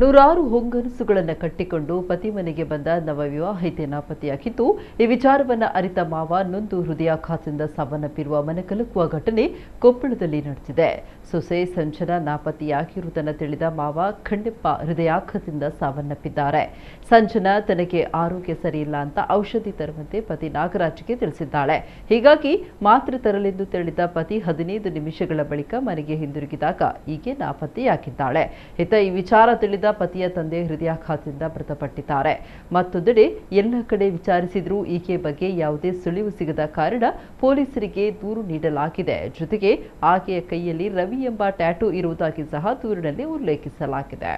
ನೂರಾರು ಹೊಂಗನಸುಗಳನ್ನು ಕಟ್ಟಿಕೊಂಡು ಪತಿ ಮನೆಗೆ ಬಂದ ನವವಿವಾಹಿತೆ ನಾಪತ್ತೆಯಾಗಿದ್ದು, ಈ ವಿಚಾರವನ್ನು ಅರಿತ ಮಾವ ನೊಂದು ಹೃದಯಾಘಾತದಿಂದ ಸಾವನ್ನಪ್ಪಿರುವ ಮನಕಲಕುವ ಘಟನೆ ಕೊಪ್ಪಳದಲ್ಲಿ ನಡೆದಿದೆ. ಸೊಸೆ ಸಂಜನಾ ನಾಪತ್ತೆಯಾಗಿರುವುದನ್ನು ತಿಳಿದ ಮಾವ ಖಂಡೆಪ್ಪ ಹೃದಯಾಘಾತದಿಂದ ಸಾವನ್ನಪ್ಪಿದ್ದಾರೆ. ಸಂಜನಾ ತನಗೆ ಆರೋಗ್ಯ ಸರಿಯಿಲ್ಲ ಅಂತ ಔಷಧಿ ತರುವಂತೆ ಪತಿ ನಾಗರಾಜ್ಗೆ ತಿಳಿಸಿದ್ದಾಳೆ. ಹೀಗಾಗಿ ಮಾತ್ರೆ ತರಲೆಂದು ತಿಳಿದ ಪತಿ 15 ನಿಮಿಷಗಳ ಬಳಿಕ ಮನೆಗೆ ಹಿಂದಿರುಗಿದಾಗ ಈಕೆ ನಾಪತ್ತೆಯಾಗಿದ್ದಾಳೆ. ಈ ವಿಚಾರ ತಿಳಿದ ಪತಿಯ ತಂದೆ ಹೃದಯಾಘಾತದಿಂದ ಮೃತಪಟ್ಟಿದ್ದಾರೆ. ಮತ್ತೊಂದೆಡೆ ಎಲ್ಲ ಕಡೆ ವಿಚಾರಿಸಿದ್ರೂ ಈಕೆ ಬಗ್ಗೆ ಯಾವುದೇ ಸುಳಿವು ಸಿಗದ ಕಾರಣ ಪೊಲೀಸರಿಗೆ ದೂರು ನೀಡಲಾಗಿದೆ. ಜೊತೆಗೆ ಆಕೆಯ ಕೈಯಲ್ಲಿ ರವಿ ಎಂಬ ಟ್ಯಾಟೂ ಇರುವುದಾಗಿ ಸಹ ದೂರಿನಲ್ಲಿ ಉಲ್ಲೇಖಿಸಲಾಗಿದೆ.